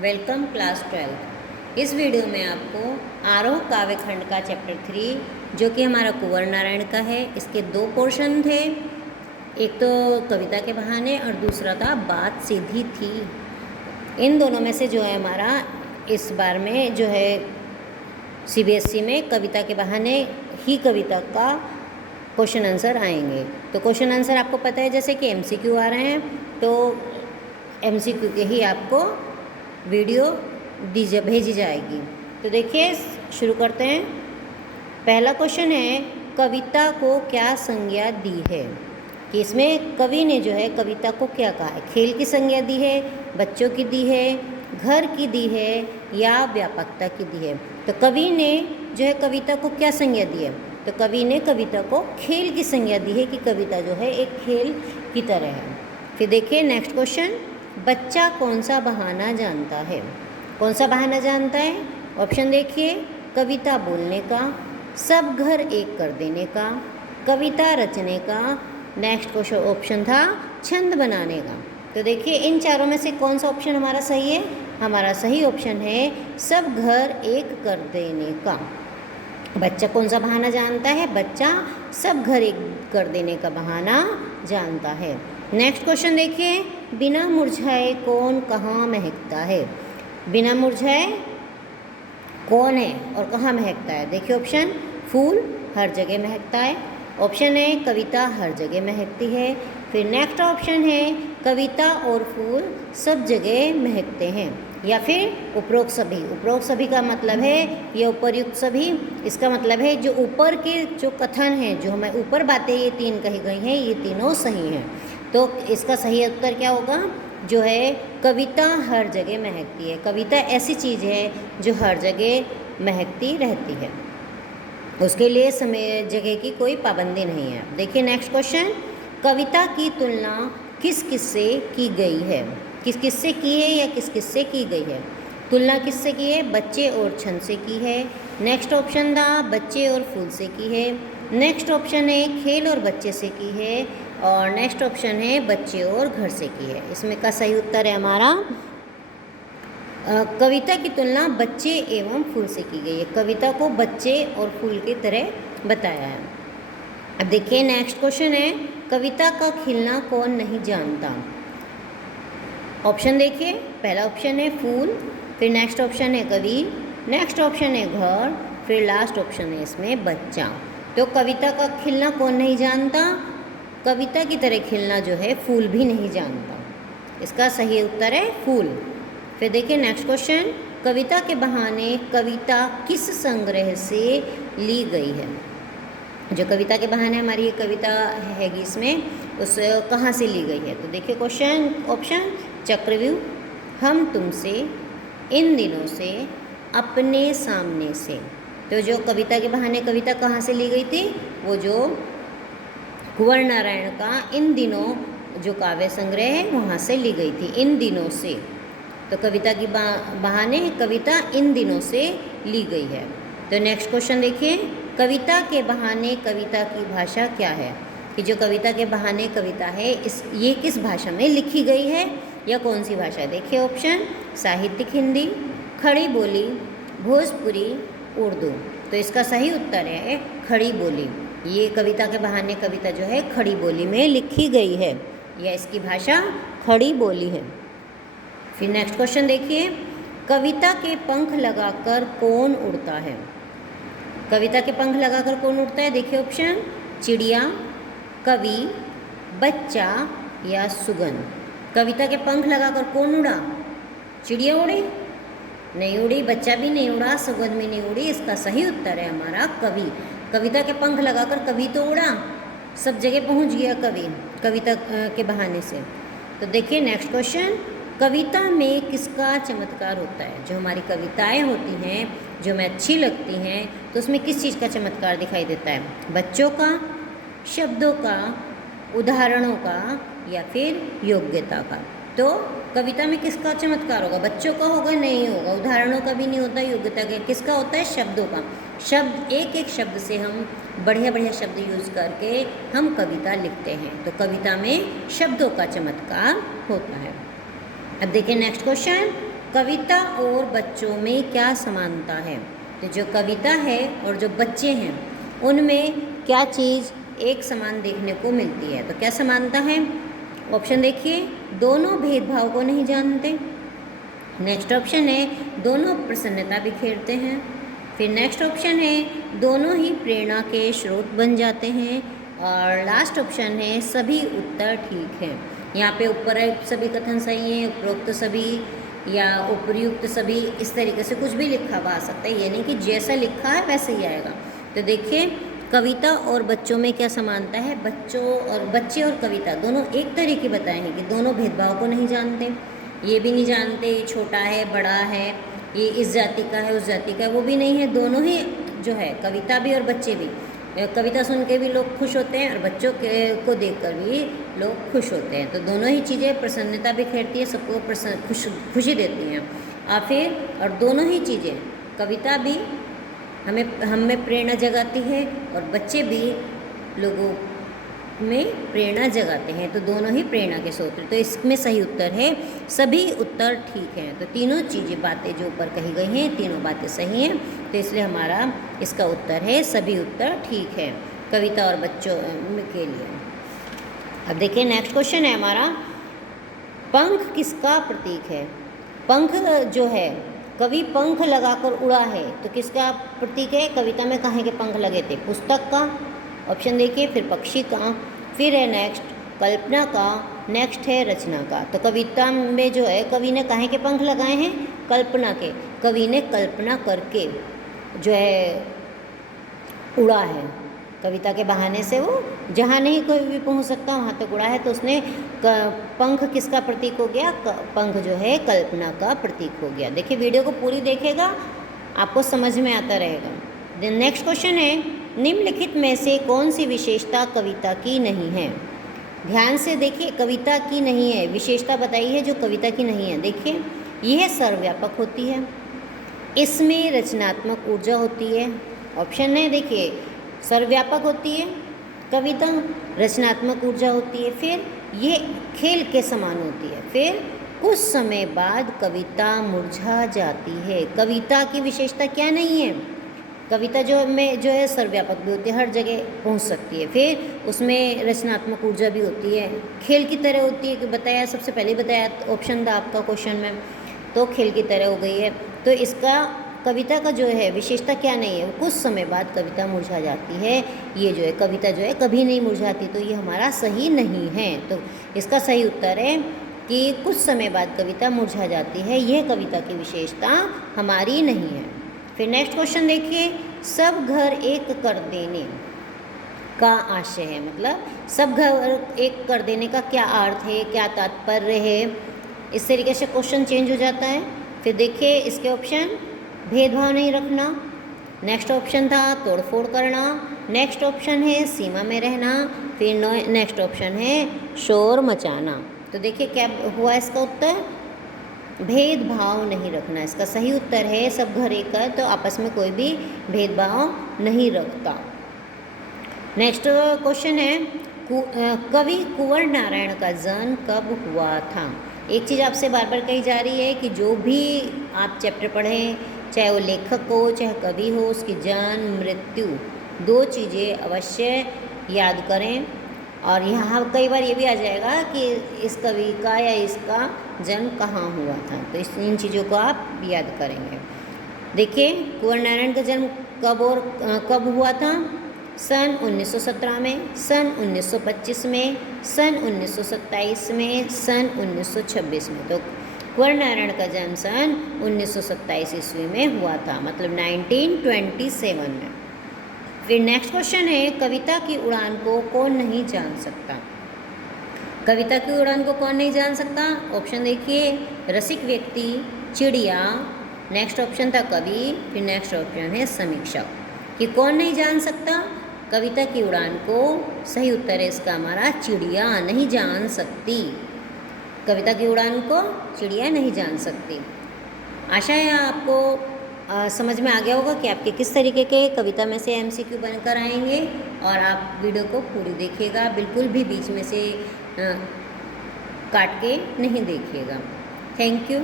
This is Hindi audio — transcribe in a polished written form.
Welcome class 12। इस वीडियो में आपको आरोह काव्य खंड का चैप्टर 3 जो कि हमारा कुंवर नारायण का है, इसके दो पोर्शन थे। एक तो कविता के बहाने और दूसरा था बात सीधी थी। इन दोनों में से जो है हमारा इस बार में जो है सीबीएसई में कविता के बहाने ही कविता का क्वेश्चन आंसर आएंगे। तो क्वेश्चन आंसर आपको पता है जैसे कि एमसीक्यू आ रहे हैं, तो एमसीक्यू के ही आपको वीडियो भेजी जाएगी। तो देखिए शुरू करते हैं। पहला क्वेश्चन है, कविता को क्या संज्ञा दी है? कि इसमें कवि ने जो है कविता को क्या कहा है? खेल की संज्ञा दी है, बच्चों की दी है, घर की दी है या व्यापकता की दी है? तो कवि ने जो है कविता को क्या संज्ञा दी है? तो कवि ने कविता को खेल की संज्ञा दी है कि कविता जो है एक खेल की तरह है। फिर देखिए नेक्स्ट क्वेश्चन, बच्चा कौन सा बहाना जानता है? कौन सा बहाना जानता है? ऑप्शन देखिए, कविता बोलने का, सब घर एक कर देने का, कविता रचने का, नेक्स्ट क्वेश्चन ऑप्शन था छंद बनाने का। तो देखिए इन चारों में से कौन सा ऑप्शन हमारा सही है? हमारा सही ऑप्शन है सब घर एक कर देने का। बच्चा कौन सा बहाना जानता है? बच्चा सब घर एक कर देने का बहाना जानता है। नेक्स्ट क्वेश्चन देखिए, बिना मुरझाए कौन कहाँ महकता है? बिना मुरझाए कौन है और कहाँ महकता है? देखिए ऑप्शन, फूल हर जगह महकता है। ऑप्शन है कविता हर जगह महकती है। फिर नेक्स्ट ऑप्शन है कविता और फूल सब जगह महकते हैं। या फिर उपरोक्त सभी। उपरोक्त सभी का मतलब है ये उपरयुक्त सभी, इसका मतलब है जो ऊपर के जो कथन हैं, जो हमें ऊपर बातें ये तीन कही गई हैं, ये तीनों सही हैं। तो इसका सही उत्तर क्या होगा? जो है कविता हर जगह महकती है। कविता ऐसी चीज़ है जो हर जगह महकती रहती है, उसके लिए समय जगह की कोई पाबंदी नहीं है। देखिए नेक्स्ट क्वेश्चन, कविता की तुलना किस किस से की गई है? किस किस से की है या किस किस से की गई है? तुलना किससे की है? बच्चे और छंद से की है। नेक्स्ट ऑप्शन था बच्चे और फूल से की है। नेक्स्ट ऑप्शन है खेल और बच्चे से की है। और नेक्स्ट ऑप्शन है बच्चे और घर से की है। इसमें का सही उत्तर है हमारा कविता की तुलना बच्चे एवं फूल से की गई है। कविता को बच्चे और फूल की तरह बताया है। अब देखिए नेक्स्ट क्वेश्चन है, कविता का खिलना कौन नहीं जानता? ऑप्शन देखिए, पहला ऑप्शन है फूल, फिर नेक्स्ट ऑप्शन है कवि, नेक्स्ट ऑप्शन है घर, फिर लास्ट ऑप्शन है इसमें बच्चा। तो कविता का खिलना कौन नहीं जानता? कविता की तरह खिलना जो है फूल भी नहीं जानता। इसका सही उत्तर है फूल। फिर देखिए नेक्स्ट क्वेश्चन, कविता के बहाने कविता किस संग्रह से ली गई है? जो कविता के बहाने हमारी ये कविता हैगी इसमें, उस कहाँ से ली गई है? तो देखिए क्वेश्चन ऑप्शन, चक्रव्यूह, हम तुमसे, इन दिनों से, अपने सामने से। तो जो कविता के बहाने कविता कहाँ से ली गई थी? वो जो कुंवर नारायण का इन दिनों जो काव्य संग्रह है वहाँ से ली गई थी, इन दिनों से। तो कविता की बहाने कविता इन दिनों से ली गई है। तो नेक्स्ट क्वेश्चन देखिए, कविता के बहाने कविता की भाषा क्या है? कि जो कविता के बहाने कविता है ये किस भाषा में लिखी गई है या कौन सी भाषा है? देखिए ऑप्शन, साहित्यिक हिंदी, खड़ी बोली, भोजपुरी, उर्दू। तो इसका सही उत्तर है खड़ी बोली। ये कविता के बहाने कविता जो है खड़ी बोली में लिखी गई है, या इसकी भाषा खड़ी बोली है। फिर नेक्स्ट क्वेश्चन देखिए, कविता के पंख लगाकर कौन उड़ता है? कविता के पंख लगाकर कौन उड़ता है? देखिए ऑप्शन, चिड़िया, कवि, बच्चा या सुगंध। कविता के पंख लगाकर कौन उड़ा? चिड़िया उड़ी? नहीं उड़ी, बच्चा भी नहीं उड़ा, सुगंध भी नहीं उड़ी। इसका सही उत्तर है हमारा कवि। कविता के पंख लगाकर कवि तो उड़ा, सब जगह पहुंच गया कवि कविता के बहाने से। तो देखिए नेक्स्ट क्वेश्चन, कविता में किसका चमत्कार होता है? जो हमारी कविताएं होती हैं, जो हमें अच्छी लगती हैं, तो उसमें किस चीज़ का चमत्कार दिखाई देता है? बच्चों का, शब्दों का, उदाहरणों का या फिर योग्यता का? तो कविता में किसका चमत्कार होगा? बच्चों का होगा? नहीं होगा। उदाहरणों का भी नहीं होता, योग्यता का। किसका होता है? शब्दों का। शब्द, एक एक शब्द से हम बढ़िया बढ़िया शब्द यूज़ करके हम कविता लिखते हैं। तो कविता में शब्दों का चमत्कार होता है। अब देखिए नेक्स्ट क्वेश्चन, कविता और बच्चों में क्या समानता है। तो जो कविता है और जो बच्चे हैं उनमें क्या चीज़ एक समान देखने को मिलती है। तो क्या समानता है? ऑप्शन देखिए, दोनों भेदभाव को नहीं जानते। नेक्स्ट ऑप्शन है दोनों प्रसन्नता बिखेरते हैं। फिर नेक्स्ट ऑप्शन है दोनों ही प्रेरणा के स्रोत बन जाते हैं। और लास्ट ऑप्शन है सभी उत्तर ठीक हैं। यहाँ पे ऊपर सभी कथन सही हैं, उपरोक्त सभी या उपर्युक्त सभी, इस तरीके से कुछ भी लिखा हुआ आ सकता है, यानी कि जैसा लिखा है वैसे ही आएगा। तो देखिए, कविता और बच्चों में क्या समानता है। बच्चे और कविता दोनों एक तरह की बताए हैं कि दोनों भेदभाव को नहीं जानते। ये भी नहीं जानते ये छोटा है बड़ा है, ये इस जाति का है उस जाति का है, वो भी नहीं है। दोनों ही जो है, कविता भी और बच्चे भी, कविता सुन के भी लोग खुश होते हैं और बच्चों को देखकर भी लोग खुश होते हैं। तो दोनों ही चीज़ें प्रसन्नता बिखेरती है, सबको खुशी देती हैं। और दोनों ही चीज़ें, कविता भी हमें प्रेरणा जगाती है और बच्चे भी लोगों में प्रेरणा जगाते हैं। तो दोनों ही प्रेरणा के स्रोत। तो इसमें सही उत्तर है सभी उत्तर ठीक हैं। तो तीनों चीज़ें बातें जो ऊपर कही गई हैं, तीनों बातें सही हैं। तो इसलिए हमारा इसका उत्तर है सभी उत्तर ठीक है कविता और बच्चों के लिए। अब देखिए नेक्स्ट क्वेश्चन है हमारा, पंख किसका प्रतीक है। पंख जो है, कवि पंख लगाकर उड़ा है, तो किसका प्रतीक है। कविता में कहाँ के पंख लगे थे, पुस्तक का, ऑप्शन देखिए, फिर पक्षी का, फिर है नेक्स्ट कल्पना का, नेक्स्ट है रचना का। तो कविता में जो है कवि ने काहे के पंख लगाए हैं, कल्पना के। कवि ने कल्पना करके जो है उड़ा है, कविता के बहाने से वो जहाँ नहीं कोई भी पहुँच सकता वहाँ तक उड़ा है। तो उसने पंख किसका प्रतीक हो गया, पंख जो है कल्पना का प्रतीक हो गया। देखिए वीडियो को पूरी देखेगा आपको समझ में आता रहेगा। देन नेक्स्ट क्वेश्चन है, निम्नलिखित में से कौन सी विशेषता कविता की नहीं है। ध्यान से देखिए, कविता की नहीं है, विशेषता बताई है जो कविता की नहीं है। देखिए, यह सर्वव्यापक होती है, इसमें रचनात्मक ऊर्जा होती है। ऑप्शन है देखिए, सर्वव्यापक होती है कविता, रचनात्मक ऊर्जा होती है, फिर ये खेल के समान होती है, फिर कुछ समय बाद कविता मुरझा जाती है। कविता की विशेषता क्या नहीं है, कविता जो है सर्वव्यापक भी होती है, हर जगह पहुंच सकती है, फिर उसमें रचनात्मक ऊर्जा भी होती है, खेल की तरह होती है। कि बताया, सबसे पहले बताया ऑप्शन था आपका क्वेश्चन में, तो खेल की तरह हो गई है। तो इसका कविता का जो है विशेषता क्या नहीं है, कुछ समय बाद कविता मुरझा जाती है। ये जो है कविता जो है कभी नहीं मुरझाती, तो ये हमारा सही नहीं है। तो इसका सही उत्तर है कि कुछ समय बाद कविता मुरझा जाती है, यह कविता की विशेषता हमारी नहीं है। फिर नेक्स्ट क्वेश्चन देखिए, सब घर एक कर देने का आशय है, मतलब सब घर एक कर देने का क्या अर्थ है, क्या तात्पर्य है, इस तरीके से क्वेश्चन चेंज हो जाता है। फिर देखिए इसके ऑप्शन, भेदभाव नहीं रखना, नेक्स्ट ऑप्शन था तोड़फोड़ करना, नेक्स्ट ऑप्शन है सीमा में रहना, फिर नेक्स्ट ऑप्शन है शोर मचाना। तो देखिए क्या हुआ इसका उत्तर, भेदभाव नहीं रखना। इसका सही उत्तर है सब घर एक है, तो आपस में कोई भी भेदभाव नहीं रखता। नेक्स्ट क्वेश्चन है, कवि कुंवर नारायण का जन्म कब हुआ था। एक चीज़ आपसे बार बार कही जा रही है कि जो भी आप चैप्टर पढ़ें, चाहे वो लेखक हो चाहे कवि हो, उसकी जन्म मृत्यु दो चीज़ें अवश्य याद करें। और यहाँ कई बार ये भी आ जाएगा कि इस कवि का या इसका जन्म कहाँ हुआ था, तो इन चीज़ों को आप याद करेंगे। देखिए कुंवर नारायण का जन्म कब हुआ था, सन 1917 में, सन 1925 में, सन 1927 में, सन 1926 में। तो कुंवर नारायण का जन्म सन 1927 ईस्वी में हुआ था, मतलब 1927 में। फिर नेक्स्ट क्वेश्चन है, कविता की उड़ान को कौन नहीं जान सकता। कविता की उड़ान को कौन नहीं जान सकता, ऑप्शन देखिए, रसिक व्यक्ति, चिड़िया, नेक्स्ट ऑप्शन था कवि, फिर नेक्स्ट ऑप्शन है समीक्षक। कि कौन नहीं जान सकता कविता की उड़ान को, सही उत्तर है इसका हमारा चिड़िया नहीं जान सकती। कविता की उड़ान को चिड़िया नहीं जान सकती। आशा है आपको समझ में आ गया होगा कि आपके किस तरीके के कविता में से एमसीक्यू बनकर आएंगे, और आप वीडियो को पूरी देखिएगा, बिल्कुल भी बीच में से काट के नहीं देखिएगा। Thank you.